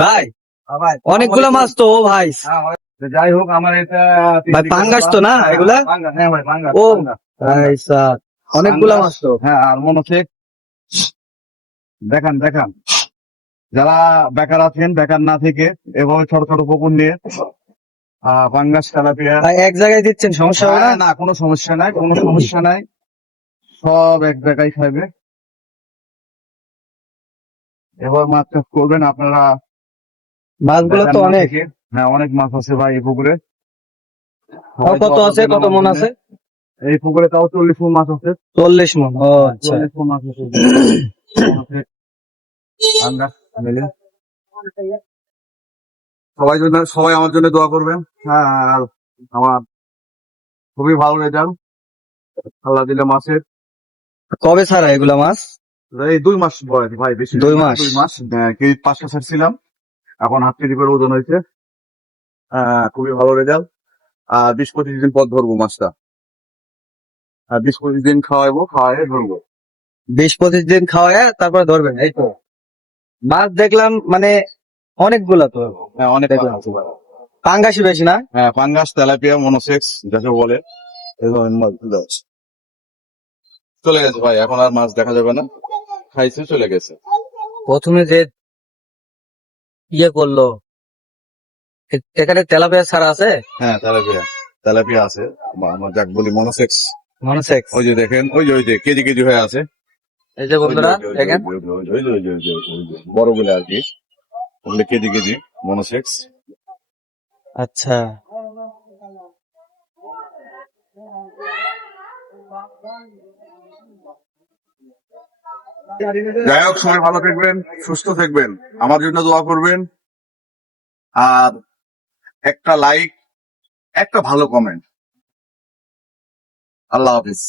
ভাই ভাই অনেকগুলা মাছ তো ও ভাই। যাই হোক আমার এটা ভাই পাঙ্গাস তো না এগুলা? হ্যাঁ ভাই পাঙ্গাস ও ভাই স্যার, অনেকগুলা মাছ তো। হ্যাঁ আর মনে হচ্ছে দেখান দেখান যারা বেকার আছেন বেকার না থেকে এভাবে ছোট ছোট পুকুর নিয়ে পাঙ্গাস তেলাপিয়া ভাই এক জায়গায় দিচ্ছেন, সমস্যা হবে না? না কোনো সমস্যা নাই কোনো সমস্যা নাই সব এক জায়গায় খাইবে এবার মাছ চাষ করবেন আপনারা মাছগুলো তো বেকার না অনেক। থেকে। হ্যাঁ অনেক মাছ আছে ভাই এই পুকুরে তাও কত আছে, কত মন আছে? এই পুকুরে তাও 40 মণ মাছ আছে 40 মন। ও আচ্ছা। 40 মণ মাছ আছে পাঙ্গাস মিলে। সবাই আমার জন্য দোয়া করবেন। হ্যাঁ আর আমার খুবই ভালো রেজাল্ট আল্লাহ দিলে মাসের কবে ছাড়া এগুলা মাছ? এই 2 মাস বয়স ভাই বেশি 2 মাস। 2 মাস কেজি 500 ছাড়ছিলাম এখন 1/2 কেজি করে ওজন হয়েছে খুবই ভালো রেজাল্ট আর 20-25 দিন পর ধরবো মাছটা আর 20-25 দিন খাওয়াই ধরবো 20-25 দিন খাওয়ায় তারপরে ধরবেন, এই তো? মাছ দেখলাম মানে অনেকগুলা তো। হ্যাঁ অনেক মাছ দেখলাম আছে ভাই। পাঙ্গাসই বেশি না? হ্যাঁ পাঙ্গাস তেলাপিয়া মনোসেক্স যাকে বলে এই ধরনের মাছগুলো আছে। চলে গেছে ভাই এখন আর মাছ দেখা যাবে না খাইছে চলে গেছে প্রথমে যে ইয়ে করলো, এখানে তেলাপিয়া ছাড়া আছে? হ্যাঁ তেলাপিয়া আছে আমার যাক বলি মনোসেক্স মনোসেক্স। ওই যে দেখেন ওই যে কেজি কেজি হয়ে আছে এই যে বন্ধুরা দেখেন, বড় বলে আর কি ওগুলো কেজি কেজি মনোসেক্স আচ্ছা। যাই হোক সবাই ভালো থাকবেন সুস্থ থাকবেন আমার জন্য দোয়া করবেন আর একটা লাইক একটা ভালো কমেন্ট আল্লাহ হাফিজ